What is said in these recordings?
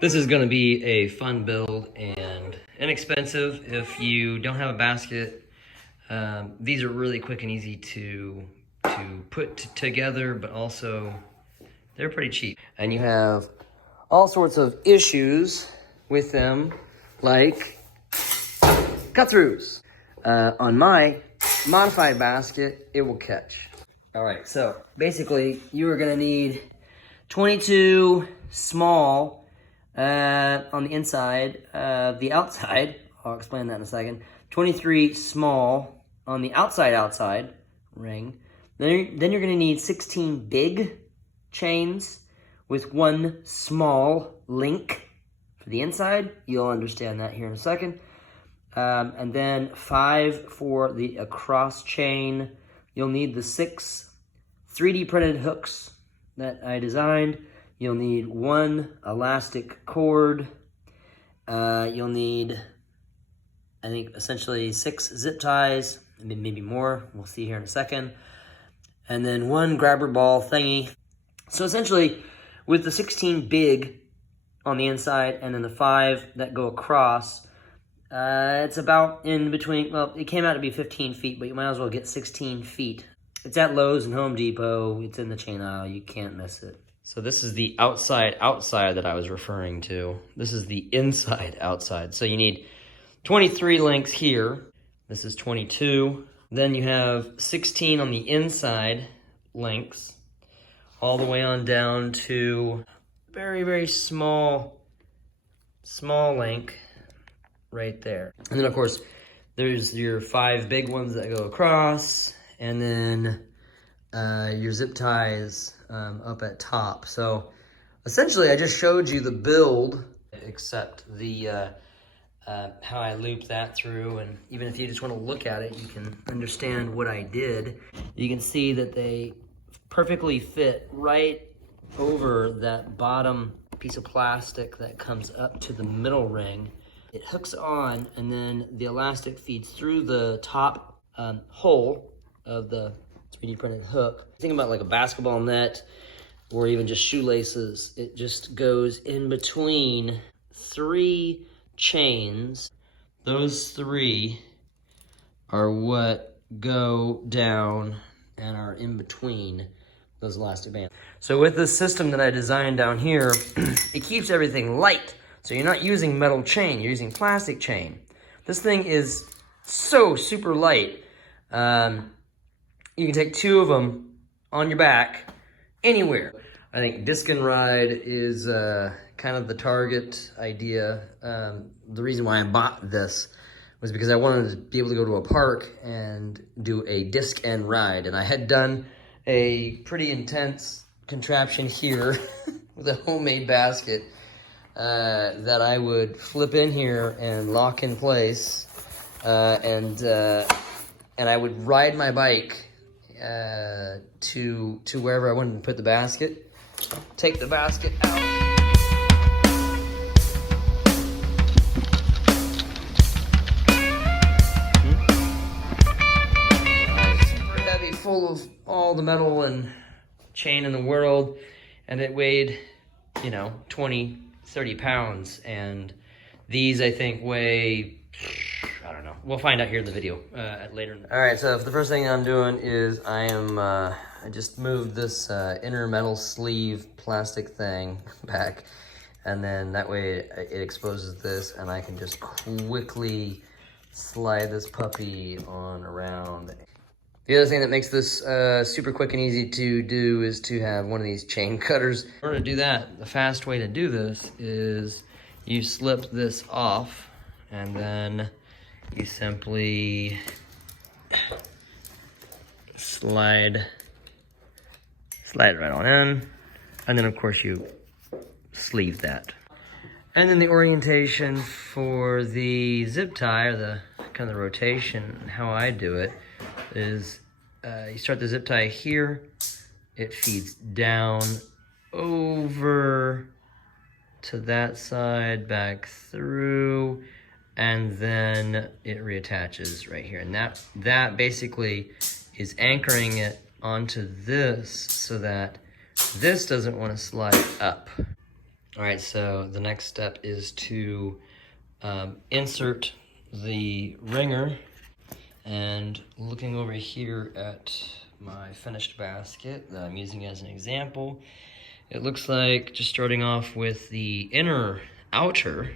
This is going to be a fun build and inexpensive if you don't have a basket. These are really quick and easy to put together, but also they're pretty cheap. And you have all sorts of issues with them, like cut-throughs. On my modified basket, it will catch. All right, so basically you are gonna need 22 small on the inside. The outside, I'll explain that in a second. 23 small on the outside ring. Then you're gonna need 16 big chains with one small link for the inside. You'll understand that here in a second. And then 5 for the across chain. You'll need the 6 3D printed hooks that I designed. You'll need 1 elastic cord. You'll need, I think, essentially 6 zip ties, maybe more. We'll see here in a second. And then 1 grabber ball thingy. So essentially, with the 16 big on the inside and then the 5 that go across, it's about in between, well, it came out to be 15 feet, but you might as well get 16 feet. It's at Lowe's and Home Depot. It's in the chain aisle. You can't miss it. So this is the outside that I was referring to. This is the inside. So you need 23 links here. This is 22. Then you have 16 on the inside links, all the way on down to very, very small link right there. And then of course, there's your 5 big ones that go across, and then your zip ties up at top. So essentially I just showed you the build, except the how I looped that through, and even if you just want to look at it, you can understand what I did. You can see that they perfectly fit right over that bottom piece of plastic that comes up to the middle ring. It hooks on, and then the elastic feeds through the top hole of the 3D printed hook. Think about like a basketball net or even just shoelaces. It just goes in between 3 chains. Those 3 are what go down and are in between those elastic bands. So with this system that I designed down here, it keeps everything light. So you're not using metal chain, you're using plastic chain. This thing is so super light. You can take 2 of them on your back anywhere. I think Disc and Ride is kind of the target idea. The reason why I bought this was because I wanted to be able to go to a park and do a disc and ride. And I had done a pretty intense contraption here with a homemade basket that I would flip in here and lock in place, and I would ride my bike to wherever I wanted to put the basket, take the basket out, super heavy, full of all the metal and chain in the world, and it weighed, 20-30 pounds, and these I think weigh, I don't know. We'll find out here in the video later. All right, so the first thing I'm doing is I just moved this inner metal sleeve plastic thing back, and then that way it exposes this, and I can just quickly slide this puppy on around. The other thing that makes this super quick and easy to do is to have one of these chain cutters. In order to do that, the fast way to do this is you slip this off, and then you simply slide right on in, and then of course you sleeve that. And then the orientation for the zip tie, or the kind of the rotation, how I do it, is you start the zip tie here, it feeds down over to that side, back through, and then it reattaches right here. And that basically is anchoring it onto this so that this doesn't want to slide up. All right, so the next step is to insert the ringer. And looking over here at my finished basket that I'm using as an example, it looks like just starting off with the inner outer,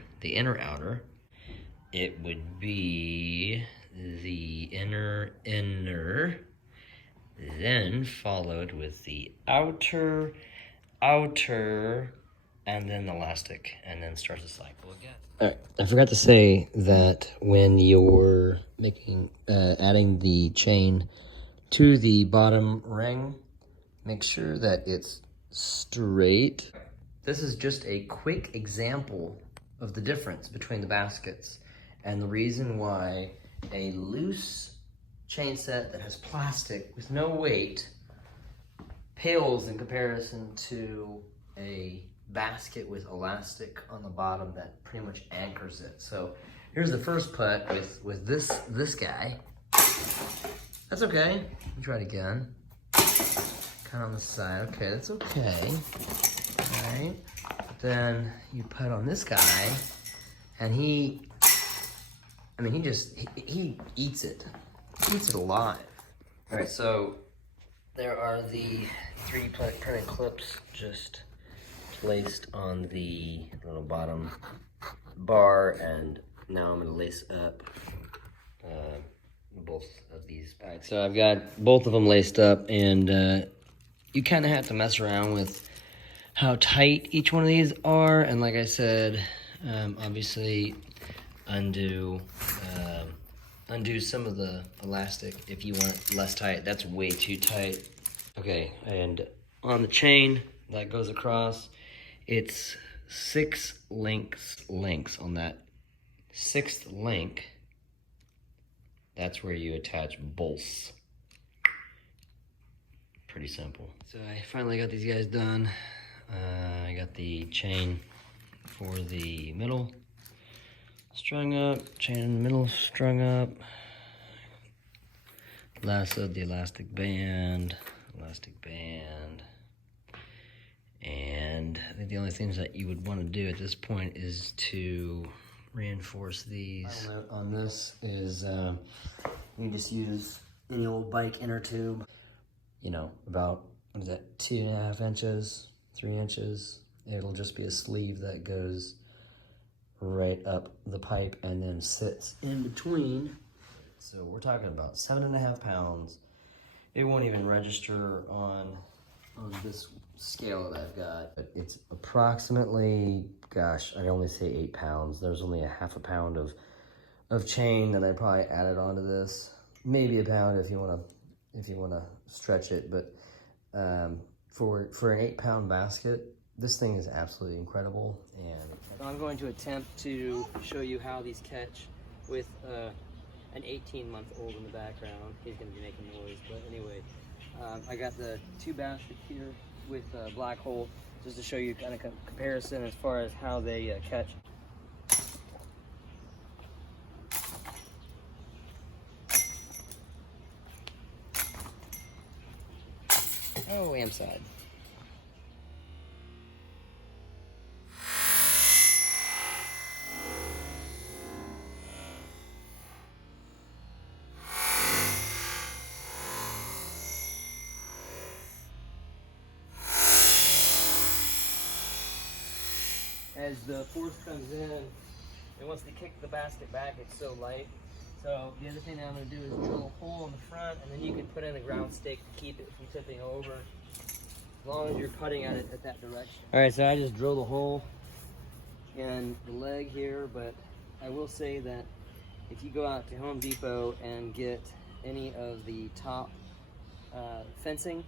it would be the inner, then followed with the outer, and then the elastic, and then starts the cycle again. All right, I forgot to say that when you're adding the chain to the bottom ring, make sure that it's straight. This is just a quick example of the difference between the baskets and the reason why a loose chain set that has plastic with no weight pales in comparison to a basket with elastic on the bottom that pretty much anchors it. So here's the first putt with this guy. That's okay. Let me try it again. Kind of on the side. Okay, that's okay. All right. Then you putt on this guy, and he eats it. He eats it alive. All right, so there are the 3 printed clips just placed on the little bottom bar, and now I'm gonna lace up both of these. All right, so I've got both of them laced up, and you kind of have to mess around with how tight each one of these are, and like I said, obviously undo some of the elastic if you want it less tight. That's way too tight. Okay, and on the chain that goes across, it's 6 links on that 6th link. That's where you attach bolts. Pretty simple. So I finally got these guys done. I got the chain for the middle strung up, chain in the middle strung up, lassoed the elastic band, and I think the only things that you would want to do at this point is to reinforce these. Final note on this is you just use any old bike inner tube, you know, about, what is that, 2.5 inches, 3 inches. It'll just be a sleeve that goes right up the pipe and then sits in between. So we're talking about 7.5 pounds. It won't even register on this scale that I've got. But it's approximately, gosh, I'd only say 8 pounds. There's only a 1/2 pound of chain that I probably added onto this. Maybe a pound if you wanna stretch it. But for an 8-pound basket, this thing is absolutely incredible. And I'm going to attempt to show you how these catch with an 18-month-old in the background. He's going to be making noise, but anyway, I got the 2 baskets here with Black Hole, just to show you kind of comparison as far as how they catch. Oh, am side. As the force comes in, and once they kick the basket back, it's so light. So the other thing that I'm going to do is drill a hole in the front, and then you can put in a ground stake to keep it from tipping over, as long as you're putting at it at that direction. All right, so I just drilled a hole in the leg here, but I will say that if you go out to Home Depot and get any of the top fencing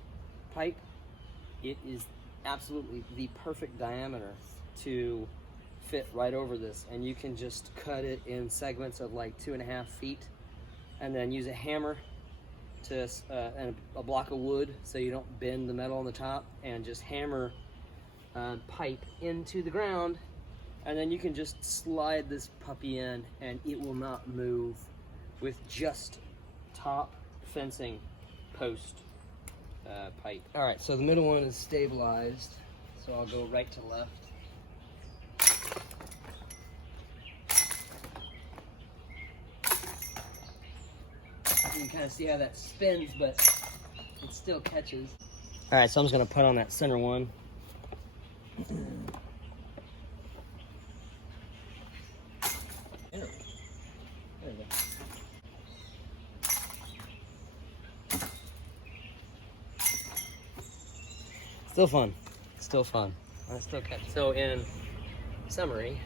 pipe, it is absolutely the perfect diameter to fit right over this, and you can just cut it in segments of like 2.5 feet, and then use a hammer to and a block of wood so you don't bend the metal on the top, and just hammer pipe into the ground, and then you can just slide this puppy in and it will not move with just top fencing post pipe. All right, so the middle one is stabilized, so I'll go right to left. You can kind of see how that spins, but it still catches. All right, so I'm just gonna put on that center one. There we go. Still fun. Still fun. I still catch. So in summary,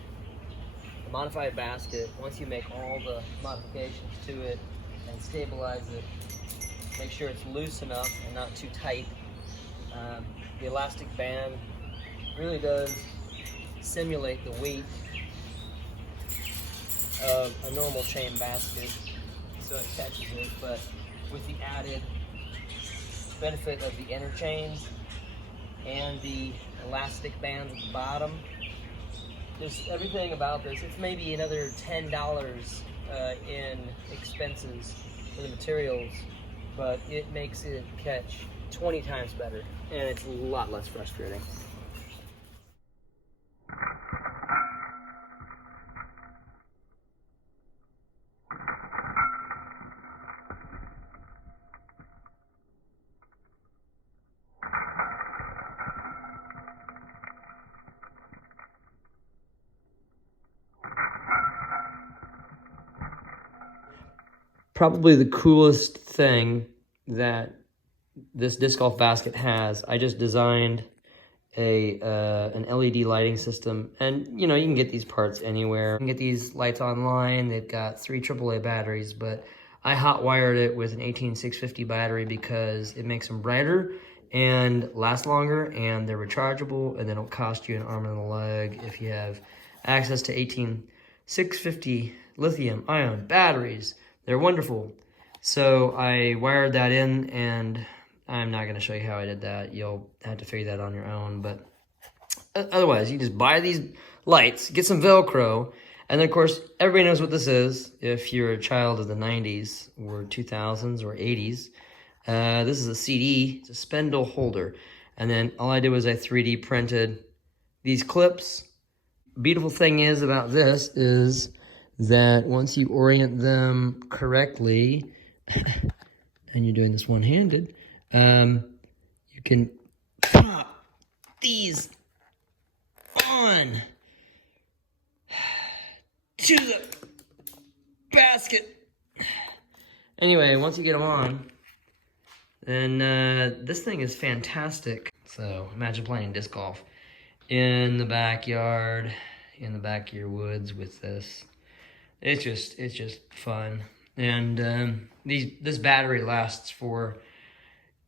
the modified basket, once you make all the modifications to it and stabilize it, make sure it's loose enough and not too tight. The elastic band really does simulate the weight of a normal chain basket, so it catches it, but with the added benefit of the inner chains and the elastic bands at the bottom. Just everything about this, it's maybe another $10 in expenses for the materials, but it makes it catch 20 times better, and it's a lot less frustrating. Probably the coolest thing that this disc golf basket has, I just designed an LED lighting system, and you know, you can get these parts anywhere. You can get these lights online. They've got 3 AAA batteries, but I hot wired it with an 18650 battery because it makes them brighter and last longer, and they're rechargeable, and they don't cost you an arm and a leg if you have access to 18650 lithium ion batteries. They're wonderful. So I wired that in, and I'm not going to show you how I did that. You'll have to figure that on your own. But otherwise, you just buy these lights, get some Velcro, and then, of course, everybody knows what this is. If you're a child of the 90s or 2000s or 80s, this is a CD. It's a spindle holder. And then all I did was I 3D printed these clips. Beautiful thing is about this is that once you orient them correctly, and you're doing this one-handed, you can pop these on to the basket. Anyway, once you get them on, then this thing is fantastic. So imagine playing disc golf in the backyard, in the back of your woods with this. It's just fun, and this battery lasts for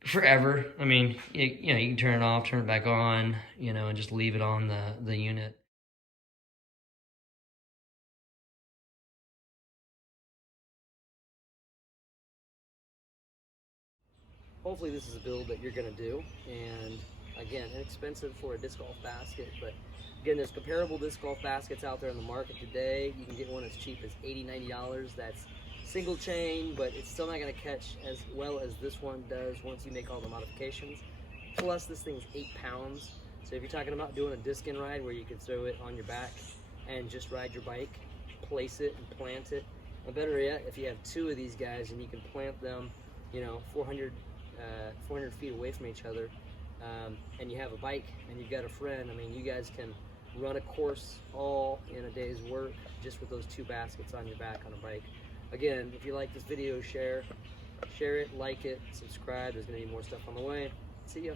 forever. I mean, you know, you can turn it off, turn it back on, you know, and just leave it on the unit. Hopefully this is a build that you're gonna do, and again, inexpensive for a disc golf basket, but again, there's comparable disc golf baskets out there in the market today. You can get one as cheap as $80, $90. That's single chain, but it's still not going to catch as well as this one does once you make all the modifications. Plus, this thing is 8 pounds. So if you're talking about doing a disc in ride where you can throw it on your back and just ride your bike, place it and plant it. Or better yet, if you have 2 of these guys and you can plant them, you know, 400 feet away from each other, and you have a bike and you've got a friend, I mean, you guys can run a course all in a day's work just with those 2 baskets on your back on a bike. Again, if you like this video, share it, like it, subscribe. There's going to be more stuff on the way. See ya.